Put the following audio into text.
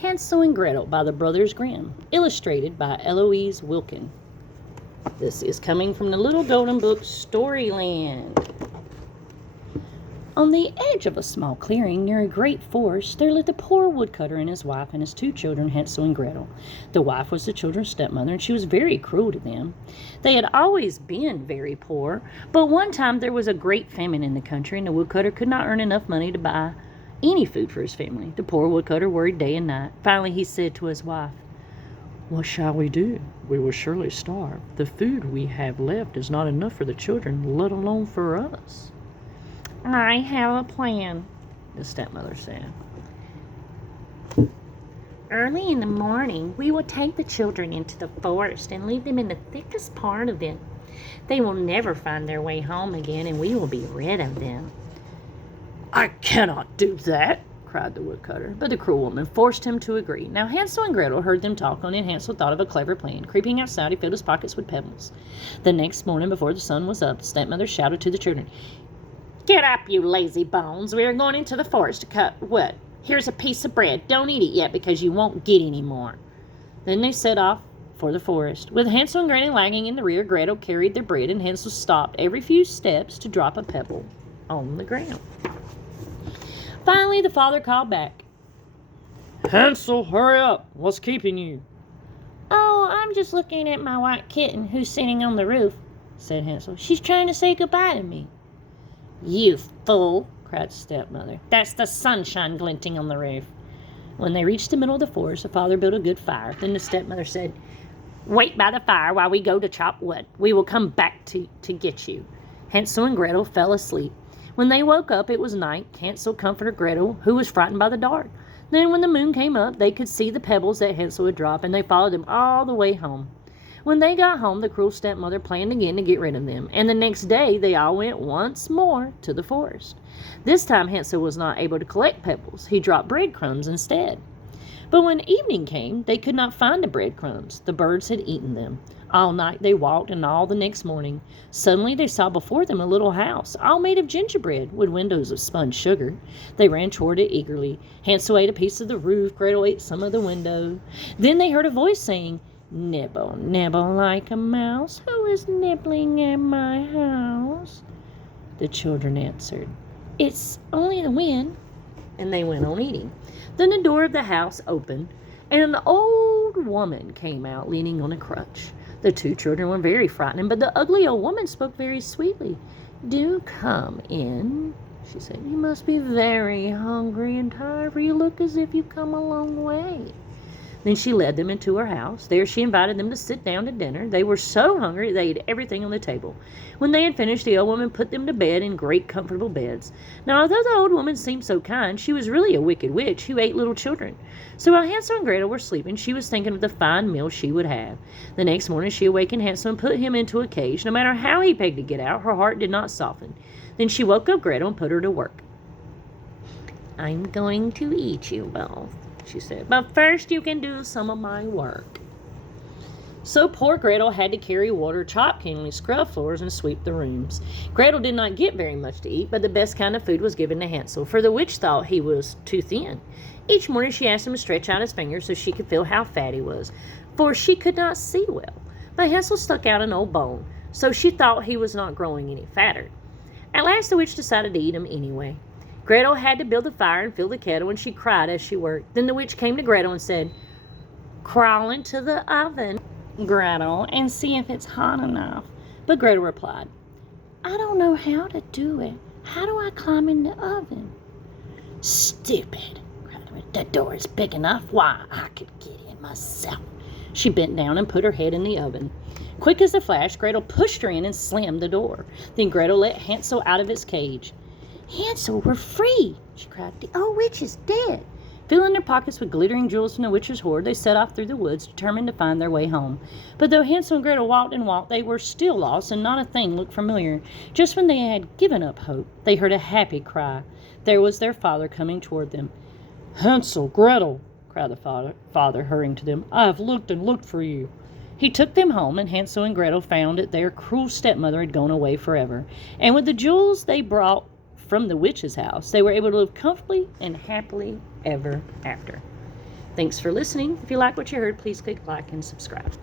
Hansel and Gretel by the Brothers Grimm, illustrated by Eloise Wilkin. This is coming from the Little Golden Book Storyland. On the edge of a small clearing near a great forest, there lived a poor woodcutter and his wife and his two children, Hansel and Gretel. The wife was the children's stepmother, and she was very cruel to them. They had always been very poor, but one time there was a great famine in the country, and the woodcutter could not earn enough money to buy any food for his family. The poor woodcutter worried day and night. Finally, he said to his wife, "What shall we do? We will surely starve. The food we have left is not enough for the children, let alone for us." "I have a plan," the stepmother said. "Early in the morning, we will take the children into the forest and leave them in the thickest part of it. They will never find their way home again, and we will be rid of them." "I cannot do that," cried the woodcutter, but the cruel woman forced him to agree. Now Hansel and Gretel heard them talk on, and Hansel thought of a clever plan. Creeping outside, he filled his pockets with pebbles. The next morning, before the sun was up, the stepmother shouted to the children, "Get up, you lazy bones. We are going into the forest to cut wood. Here's a piece of bread. Don't eat it yet because you won't get any more." Then they set off for the forest. With Hansel and Gretel lagging in the rear, Gretel carried their bread, and Hansel stopped every few steps to drop a pebble on the ground. Finally, the father called back, "Hansel, hurry up. What's keeping you?" "Oh, I'm just looking at my white kitten who's sitting on the roof," said Hansel. "She's trying to say goodbye to me." "You fool," cried the stepmother. "That's the sunshine glinting on the roof." When they reached the middle of the forest, the father built a good fire. Then the stepmother said, "Wait by the fire while we go to chop wood. We will come back to get you." Hansel and Gretel fell asleep. When they woke up, it was night. Hansel comforted Gretel, who was frightened by the dark. Then when the moon came up, they could see the pebbles that Hansel had dropped, and they followed them all the way home. When they got home, the cruel stepmother planned again to get rid of them, and the next day they all went once more to the forest. This time Hansel was not able to collect pebbles. He dropped breadcrumbs instead. But when evening came, they could not find the breadcrumbs. The birds had eaten them. All night they walked, and all the next morning. Suddenly they saw before them a little house, all made of gingerbread, with windows of spun sugar. They ran toward it eagerly. Hansel ate a piece of the roof, Gretel ate some of the window. Then they heard a voice saying, "Nibble, nibble like a mouse, who is nibbling at my house?" The children answered, "It's only the wind." And they went on eating. Then the door of the house opened, and an old woman came out leaning on a crutch. The two children were very frightened, but the ugly old woman spoke very sweetly. "Do come in," she said. "You must be very hungry and tired, for you look as if you've come a long way." Then she led them into her house. There she invited them to sit down to dinner. They were so hungry they ate everything on the table. When they had finished, the old woman put them to bed in great comfortable beds. Now, although the old woman seemed so kind, she was really a wicked witch who ate little children. So while Hansel and Gretel were sleeping, she was thinking of the fine meal she would have. The next morning she awakened Hansel and put him into a cage. No matter how he begged to get out, her heart did not soften. Then she woke up Gretel and put her to work. "I'm going to eat you both," she said, "but first you can do some of my work." So poor Gretel had to carry water, chop kindling, scrub floors, and sweep the rooms. Gretel did not get very much to eat, but the best kind of food was given to Hansel, for the witch thought he was too thin. Each morning she asked him to stretch out his fingers so she could feel how fat he was, for she could not see well. But Hansel stuck out an old bone, so she thought he was not growing any fatter. At last the witch decided to eat him anyway. Gretel had to build the fire and fill the kettle, and she cried as she worked. Then the witch came to Gretel and said, "Crawl into the oven, Gretel, and see if it's hot enough." But Gretel replied, "I don't know how to do it. How do I climb in the oven?" "Stupid," cried the witch. "The door is big enough. Why, I could get in myself." She bent down and put her head in the oven. Quick as a flash, Gretel pushed her in and slammed the door. Then Gretel let Hansel out of his cage. "Hansel, we're free!" she cried. "The old witch is dead." Filling their pockets with glittering jewels from the witch's hoard, they set off through the woods, determined to find their way home. But though Hansel and Gretel walked and walked, they were still lost, and not a thing looked familiar. Just when they had given up hope, they heard a happy cry. There was their father coming toward them. "Hansel, Gretel!" cried the father, hurrying to them. "I have looked and looked for you." He took them home, and Hansel and Gretel found that their cruel stepmother had gone away forever. And with the jewels they brought from the witch's house, they were able to live comfortably and happily ever after. Thanks for listening. If you like what you heard, please click like and subscribe.